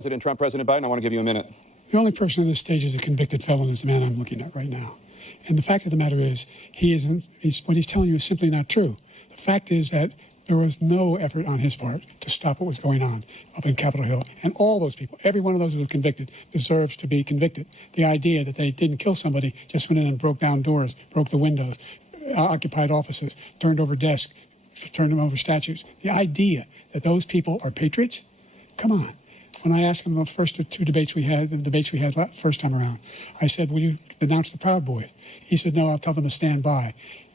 President Trump, President Biden, I want to give you a minute. The only person on this stage is a convicted felon is the man I'm looking at right now. And the fact of the matter is, what he's telling you is simply not true. The fact is that there was no effort on his part to stop what was going on up in Capitol Hill. And all those people, every one of those who was convicted, deserves to be convicted. The idea that they didn't kill somebody, just went in and broke down doors, broke the windows, occupied offices, turned over desks, turned over statues. The idea that those people are patriots? Come on. When I asked him the first two debates we had, first time around, I said, will you denounce the Proud Boys? He said, no, I'll tell them to stand by.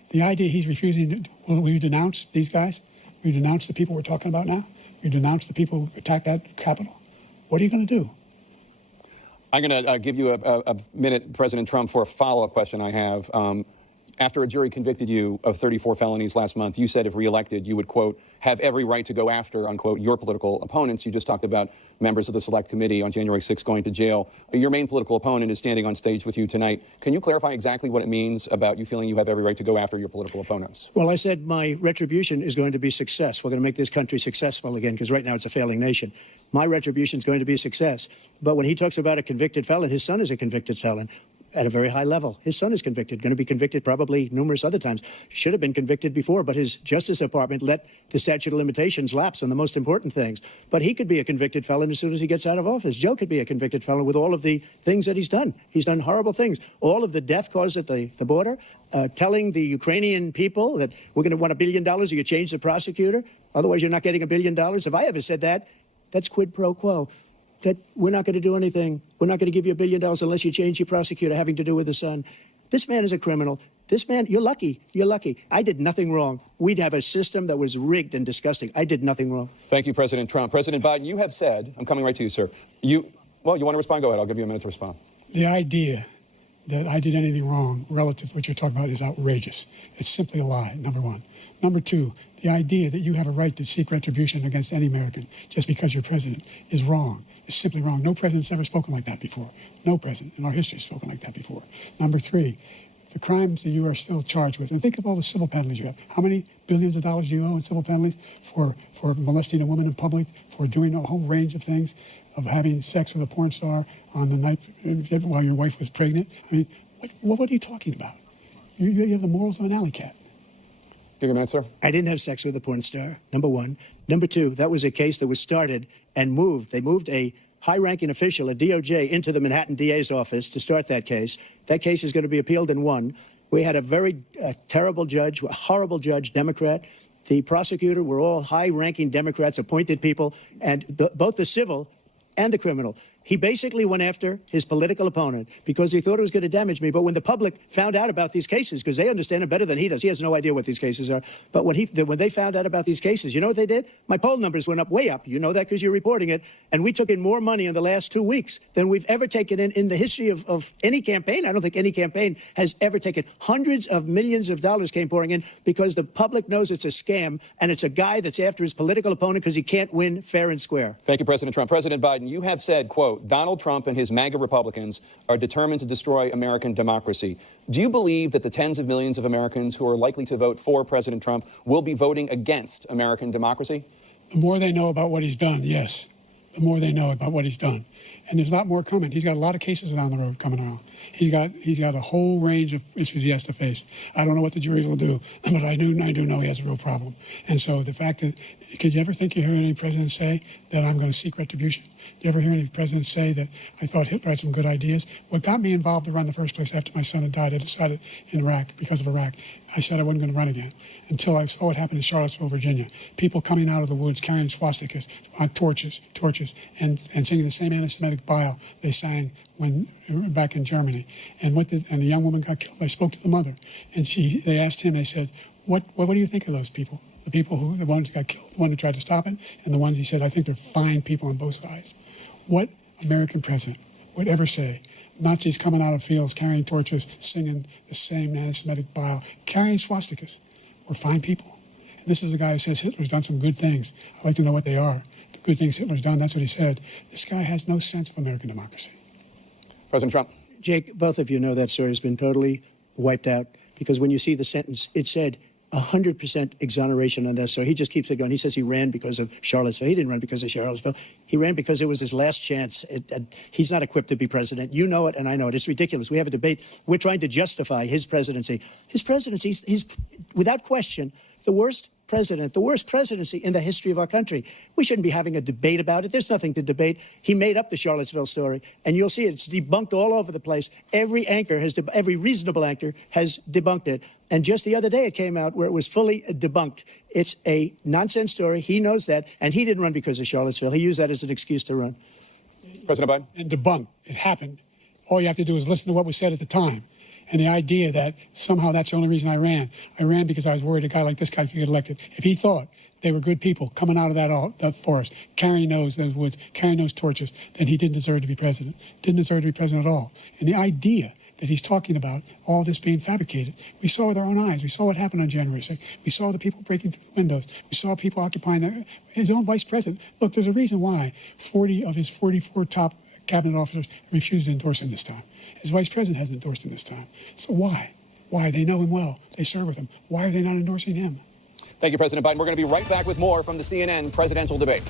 The idea he's refusing, will you denounce these guys? Will you denounce the people we're talking about now? Will you denounce the people who attacked that Capitol? What are you going to do? I'm going to give you a minute, President Trump, for a follow-up question I have. After a jury convicted you of 34 felonies last month, you said if reelected, you would, quote, have every right to go after, unquote, your political opponents. You just talked about members of the Select Committee on January 6th going to jail. Your main political opponent is standing on stage with you tonight. Can you clarify exactly what it means about you feeling you have every right to go after your political opponents? Well, I said my retribution is going to be success. We're going to make this country successful again, because right now it's a failing nation. My retribution is going to be a success. But when he talks about a convicted felon, his son is a convicted felon at a very high level. His son is convicted, going to be convicted probably numerous other times. Should have been convicted before, but his Justice Department let the statute of limitations lapse on the most important things. But he could be a convicted felon as soon as he gets out of office. Joe could be a convicted felon with all of the things that he's done. He's done horrible things. All of the death caused at the border, telling the Ukrainian people that we're going to want $1 billion or you change the prosecutor. Otherwise, you're not getting $1 billion. If I ever said that, that's quid pro quo. That we're not going to do anything. We're not going to give you $1 billion unless you change your prosecutor having to do with the son. This man is a criminal. This man, you're lucky. You're lucky. I did nothing wrong. We'd have a system that was rigged and disgusting. I did nothing wrong. Thank you, President Trump. President Biden, you have said, I'm coming right to you, sir. You want to respond? Go ahead. I'll give you a minute to respond. The idea that I did anything wrong relative to what you're talking about is outrageous. It's simply a lie, number one. Number two, the idea that you have a right to seek retribution against any American just because you're president is wrong. It's simply wrong. No president's ever spoken like that before. No president in our history has spoken like that before. Number three, the crimes that you are still charged with, and think of all the civil penalties you have. How many billions of dollars do you owe in civil penalties for molesting a woman in public, for doing a whole range of things, of having sex with a porn star on the night while your wife was pregnant? I mean, what are you talking about? You have the morals of an alley cat. Give your minute, sir. I didn't have sex with a porn star, number one. Number two, that was a case that was started and moved. They moved a high-ranking official at DOJ into the Manhattan DA's office to start that case. That case is going to be appealed and won. We had a very terrible judge, a horrible judge, Democrat. The prosecutor were all high-ranking Democrats, appointed people, and both the civil and the criminal. He basically went after his political opponent because he thought it was going to damage me. But when the public found out about these cases, because they understand it better than he does, he has no idea what these cases are. But when they found out about these cases, you know what they did? My poll numbers went up, way up. You know that because you're reporting it. And we took in more money in the last 2 weeks than we've ever taken in the history of any campaign. I don't think any campaign has ever taken. Hundreds of millions of dollars came pouring in because the public knows it's a scam and it's a guy that's after his political opponent because he can't win fair and square. Thank you, President Trump. President Biden, you have said, quote, Donald Trump and his MAGA Republicans are determined to destroy American democracy. Do you believe that the tens of millions of Americans who are likely to vote for President Trump will be voting against American democracy? The more they know about what he's done, yes. The more they know about what he's done. And there's a lot more coming. He's got a lot of cases down the road coming around. He's got a whole range of issues he has to face. I don't know what the juries will do, but I do know he has a real problem. And so the fact that, could you ever think you hear any president say that I'm going to seek retribution? Do you ever hear any president say that I thought Hitler had some good ideas? What got me involved to run in the first place after my son had died, I decided in Iraq, because of Iraq, I said I wasn't going to run again until I saw what happened in Charlottesville, Virginia. People coming out of the woods carrying swastikas on torches, and singing the same anti-Semitic bile they sang when back in Germany. And the young woman got killed. I spoke to the mother, and they asked him. They said, "What do you think of those people? The ones who got killed, the one who tried to stop it, and the ones," he said, "I think they're fine people on both sides." What American president would ever say? Nazis coming out of fields, carrying torches, singing the same anti-Semitic bile, carrying swastikas. We're fine people. And this is the guy who says Hitler's done some good things. I'd like to know what they are. The good things Hitler's done, that's what he said. This guy has no sense of American democracy. President Trump. Jake, both of you know that story has been totally wiped out because when you see the sentence, it said 100% exoneration on this. So he just keeps it going. He says he ran because of Charlottesville. He didn't run because of Charlottesville. He ran because it was his last chance. He's not equipped to be president. You know it, and I know it. It's ridiculous. We have a debate. We're trying to justify his presidency. His presidency, he's without question, the worst president, the worst presidency in the history of our country. We shouldn't be having a debate about it. There's nothing to debate. He made up the Charlottesville story, and you'll see it's debunked all over the place. Every reasonable anchor has debunked it. And just the other day, it came out where it was fully debunked. It's a nonsense story. He knows that, and he didn't run because of Charlottesville. He used that as an excuse to run. President Biden? And debunked. It happened. All you have to do is listen to what was said at the time. And the idea that somehow that's the only reason I ran because I was worried a guy like this guy could get elected. If he thought they were good people coming out of that forest, carrying those woods, carrying those torches, then he didn't deserve to be president. Didn't deserve to be president at all. And the idea that he's talking about all this being fabricated, we saw with our own eyes. We saw what happened on January 6th. We saw the people breaking through the windows. We saw people occupying his own vice president. Look, there's a reason why 40 of his 44 top cabinet officers refused to endorse him this time. His vice president hasn't endorsed him this time. So why? Why? They know him well. They serve with him. Why are they not endorsing him? Thank you, President Biden. We're going to be right back with more from the CNN presidential debate.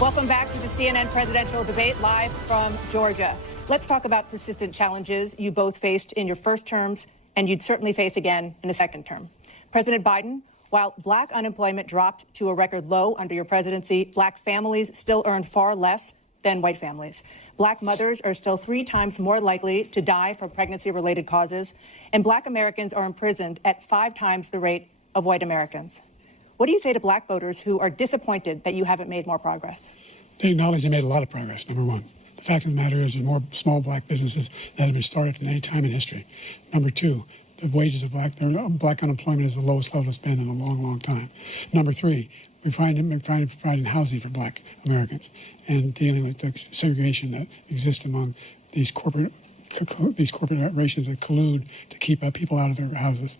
Welcome back to the CNN presidential debate live from Georgia. Let's talk about persistent challenges you both faced in your first terms and you'd certainly face again in a second term. President Biden, while black unemployment dropped to a record low under your presidency, black families still earned far less than white families. Black mothers are still 3 times more likely to die from pregnancy-related causes, and black Americans are imprisoned at 5 times the rate of white Americans. What do you say to black voters who are disappointed that you haven't made more progress? They acknowledge they made a lot of progress, number one. The fact of the matter is there's more small black businesses that have been started than any time in history. Number two, The wages of black unemployment is the lowest level it's been in a long, long time. Number three, we're trying to provide housing for black Americans and dealing with the segregation that exists among these corporations that collude to keep people out of their houses.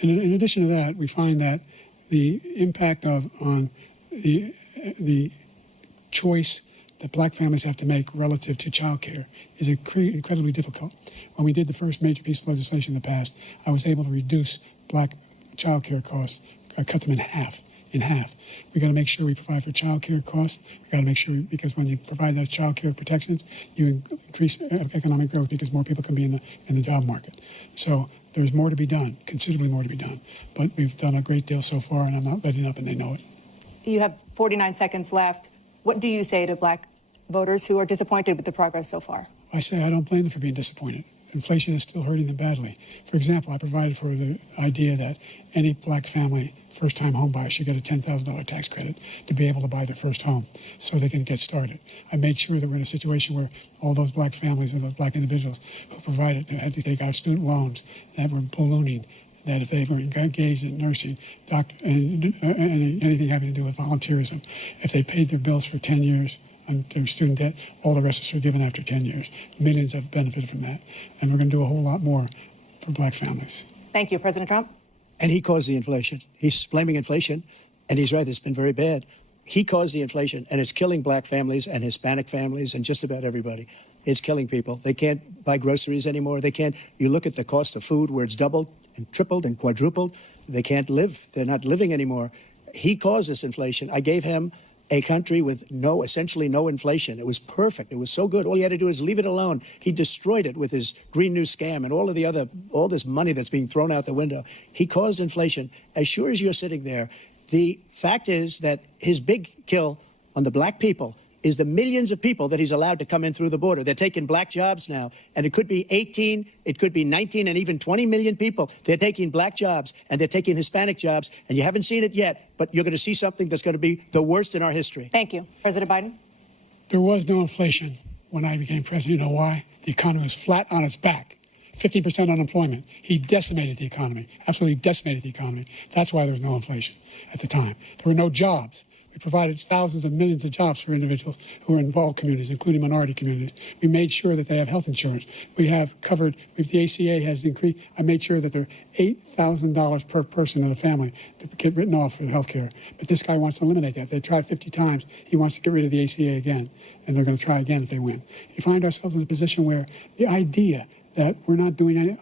And in addition to that, we find that the impact on the choice that black families have to make relative to child care is incredibly difficult. When we did the first major piece of legislation in the past, I was able to reduce black child care costs, cut them in half. We got to make sure we provide for child care costs. We got to make sure, because when you provide those child care protections, you increase economic growth because more people can be in the job market. So there's more to be done, considerably more to be done. But we've done a great deal so far, and I'm not letting up, and they know it. You have 49 seconds left. What do you say to black voters who are disappointed with the progress so far? I say I don't blame them for being disappointed. Inflation is still hurting them badly. For example, I provided for the idea that any black family, first-time home buyer, should get a $10,000 tax credit to be able to buy their first home so they can get started. I made sure that we're in a situation where all those black families and those black individuals who had to take out student loans that were ballooning, that if they were engaged in nursing, anything having to do with volunteerism, if they paid their bills for 10 years on their student debt, all the rest is forgiven after 10 years. Millions have benefited from that. And we're going to do a whole lot more for black families. Thank you, President Trump. And he caused the inflation. He's blaming inflation, and he's right, it's been very bad. He caused the inflation, and it's killing black families and Hispanic families and just about everybody. It's killing people. They can't buy groceries anymore. They can't. You look at the cost of food where it's doubled and tripled and quadrupled. They can't live. They're not living anymore. He caused this inflation. I gave him a country with essentially no inflation. It was perfect. It was so good. All he had to do is leave it alone. He destroyed it with his Green New scam and all this money that's being thrown out the window. He caused inflation. As sure as you're sitting there, the fact is that his big kill on the black people is the millions of people that he's allowed to come in through the border. They're taking black jobs now, and it could be 18, it could be 19, and even 20 million people. They're taking black jobs, and they're taking Hispanic jobs, and you haven't seen it yet, but you're going to see something that's going to be the worst in our history. Thank you. President Biden? There was no inflation when I became president. You know why? The economy was flat on its back. 50% unemployment. He decimated the economy, absolutely decimated the economy. That's why there was no inflation at the time. There were no jobs. We provided thousands of millions of jobs for individuals who are in all communities, including minority communities. We made sure that they have health insurance. We have covered, if the ACA has increased, I made sure that they're $8,000 per person in a family to get written off for health care. But this guy wants to eliminate that. They tried 50 times. He wants to get rid of the ACA again, and they're going to try again if they win. You find ourselves in a position where the idea that we're not doing any,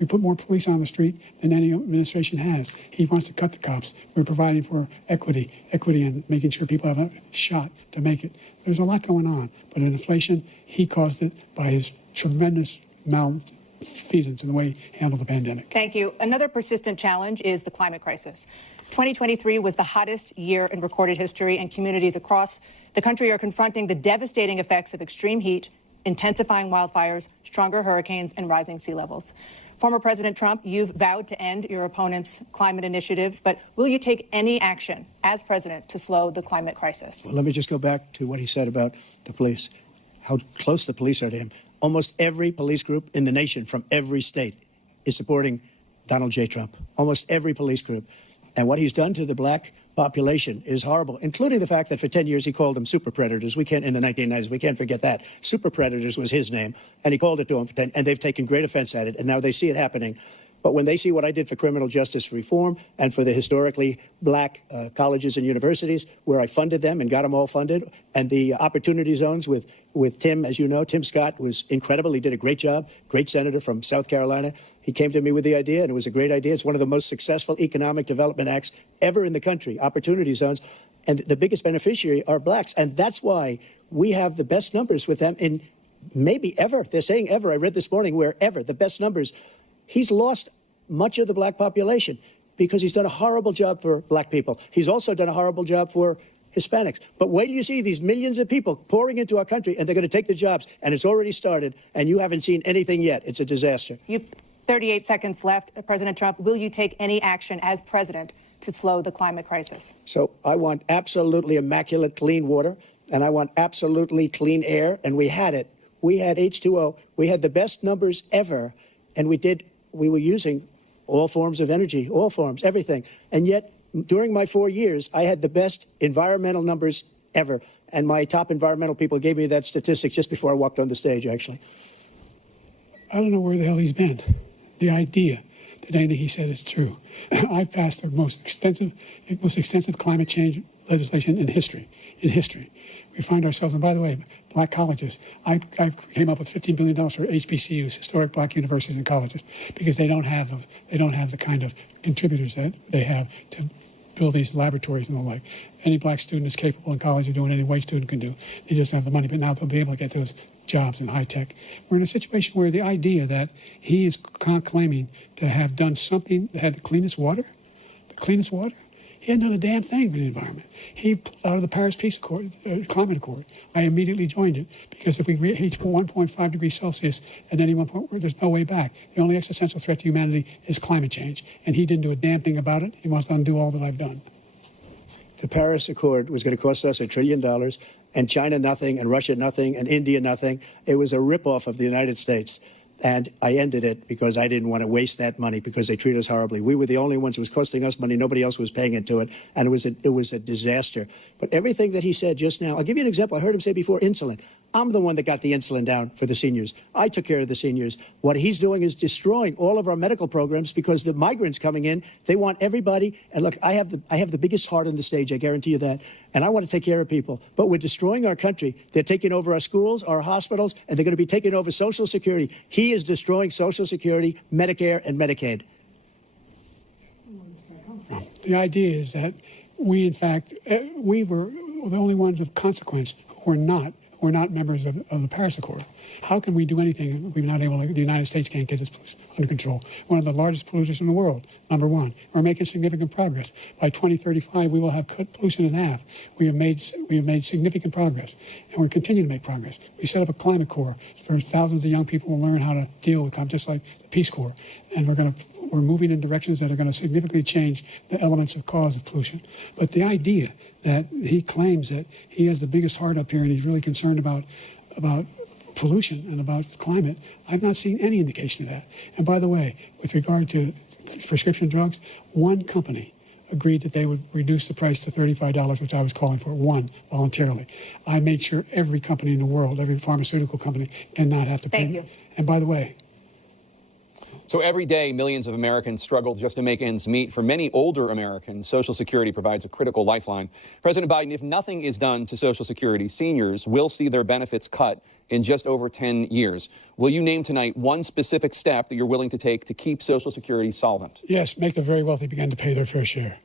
we put more police on the street than any administration has. He wants to cut the cops. We're providing for equity and making sure people have a shot to make it. There's a lot going on, but in inflation, he caused it by his tremendous malfeasance in the way he handled the pandemic. Thank you. Another persistent challenge is the climate crisis. 2023 was the hottest year in recorded history, and communities across the country are confronting the devastating effects of extreme heat, intensifying wildfires, stronger hurricanes, and rising sea levels. Former President Trump, you've vowed to end your opponent's climate initiatives, but will you take any action as president to slow the climate crisis? Well, let me just go back to what he said about the police, how close the police are to him. Almost every police group in the nation from every state is supporting Donald J. Trump, almost every police group. And what he's done to the black population is horrible, including the fact that for 10 years he called them super predators. We can't, in the 1990s, we can't forget that. Super predators was his name, and he called it to them for 10, and they've taken great offense at it, and now they see it happening. But when they see what I did for criminal justice reform and for the historically black colleges and universities, where I funded them and got them all funded, and the opportunity zones with Tim, as you know, Tim Scott was incredible. He did a great job, great senator from South Carolina. He came to me with the idea, and it was a great idea. It's one of the most successful economic development acts ever in the country, opportunity zones. And the biggest beneficiary are blacks. And that's why we have the best numbers with them in maybe ever. They're saying ever. I read this morning where ever, the best numbers. He's lost much of the black population because he's done a horrible job for black people. He's also done a horrible job for Hispanics. But wait till you see these millions of people pouring into our country, and they're going to take the jobs, and it's already started, and you haven't seen anything yet. It's a disaster. You've 38 seconds left. President Trump, will you take any action as president to slow the climate crisis? So I want absolutely immaculate clean water, and I want absolutely clean air, and we had it. We had H2O. We had the best numbers ever, and we did we were using all forms of energy, all forms, everything. And yet, during my 4 years, I had the best environmental numbers ever. And my top environmental people gave me that statistic just before I walked on the stage, actually. I don't know where the hell he's been. The idea that anything he said is true. I passed the most extensive climate change legislation in history. We find ourselves, and by the way, black colleges. I came up with $15 billion for HBCUs, historic black universities and colleges, because they don't have the kind of contributors that they have to build these laboratories and the like. Any black student is capable in college of doing any white student can do. They just don't have the money, but now they'll be able to get those jobs in high tech. We're in a situation where the idea that he is claiming to have done something that had the cleanest water, he hadn't done a damn thing with the environment. He pulled out of the Paris Peace Accord, Climate Accord. I immediately joined it because if we reach 1.5 degrees Celsius at any one point, there's no way back. The only existential threat to humanity is climate change, and he didn't do a damn thing about it. He wants to undo all that I've done. The Paris Accord was going to cost us $1 trillion, and China nothing, and Russia nothing, and India nothing. It was a ripoff of the United States. And I ended it because I didn't want to waste that money because they treat us horribly. We were the only ones who was costing us money. Nobody else was paying into it. And it was a disaster. But everything that he said just now, I'll give you an example. I heard him say before, insulin. I'm the one that got the insulin down for the seniors. I took care of the seniors. What he's doing is destroying all of our medical programs because the migrants coming in, they want everybody. And look, I have the biggest heart on the stage, I guarantee you that. And I want to take care of people. But we're destroying our country. They're taking over our schools, our hospitals, and they're going to be taking over Social Security. He is destroying Social Security, Medicare, and Medicaid. The idea is that we, in fact, we were the only ones of consequence who were not members of the Paris Accord. How can we do anything if we're not able to, the United States can't get its pollution under control? One of the largest polluters in the world, number one. We're making significant progress. By 2035, we will have cut pollution in half. We have made significant progress, and we're continuing to make progress. We set up a climate corps for thousands of young people to learn how to deal with climate, just like the Peace Corps. And we're moving in directions that are going to significantly change the elements of cause of pollution. But the idea that he claims that he has the biggest heart up here and he's really concerned about pollution and about climate, I've not seen any indication of that. And by the way, with regard to prescription drugs, one company agreed that they would reduce the price to $35, which I was calling for, one, voluntarily. I made sure every company in the world, every pharmaceutical company, cannot have to pay. Thank you. And by the way, So every day, millions of Americans struggle just to make ends meet. For many older Americans, Social Security provides a critical lifeline. President Biden, if nothing is done to Social Security, seniors will see their benefits cut in just over 10 years. Will you name tonight one specific step that you're willing to take to keep Social Security solvent? yes, make the very wealthy begin to pay their fair share.